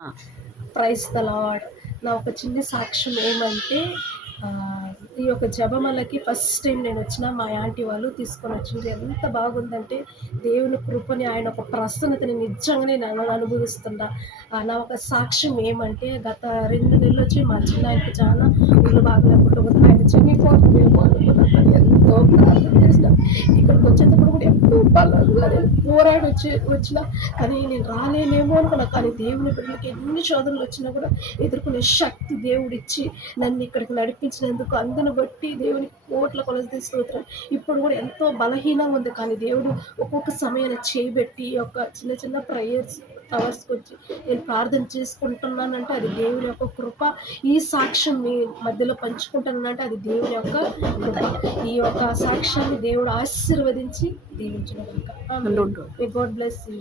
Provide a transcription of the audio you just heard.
ఆ! Praise the lord. నా ఒక చిన్ని సాక్ష్యం ఏమంటే ఈ యొక్క జపమాలకి ఫస్ట్ టైమ్ నేనొచ్చిన మా యాంటీ వాళ్ళు తీసుకొనొచ్చిండ్రు. ఎంత బాగుందంటే దేవుని కృపని, ఆయన ఒక ప్రసన్నతని నిజంగానే నేను అనుభవిస్తున్నా. నా ఒక సాక్ష్యం ఏమంటే గత 2 నెలలొచ్చి మా చిన్నాయనకి చాలా ఒళ్ళు బాగలేకుండా ఆయన చనిపోతుందేమో అనుకున్నా. కానీ ఎంతో ప్రార్థన చేసినా. ఇక్కడికొచ్చేటప్పుడు కూడా ఎంతో బలంగా నేను వచ్చినా కానీ నేను రాలేనేమో అనుకున్నా. కానీ దేవుని బిడ్డలకి ఎన్ని శోధనలొచ్చినా కూడా ఎదుర్కొనే శక్తి దేవుడిచ్చి నన్నిక్కడికి నడిపించినందుకు అందును బట్టి దేవునికి కోట్ల కొలది స్తోత్రం. ఇప్పుడు గూడా ఎంతో బలహీనంగా ఉంది. కానీ దేవుడు ఒక్కొక్క సమయాన చేయబెట్టి ఈ యొక్క చిన్న చిన్న ప్రేయర్స్ అవర్స్‌కొచ్చి నేను ప్రార్థన చేసుకుంటున్నానంటే అది దేవుని యొక్క కృప. ఈ సాక్ష్యం మీ మధ్యలో పంచుకుంటున్నానంటే అది దేవుని యొక్క కృప. ఈ యొక్క సాక్ష్యాన్ని దేవుడు ఆశీర్వదించి దీవించును గాక. ఆమేన్. ఉండు. May God bless you.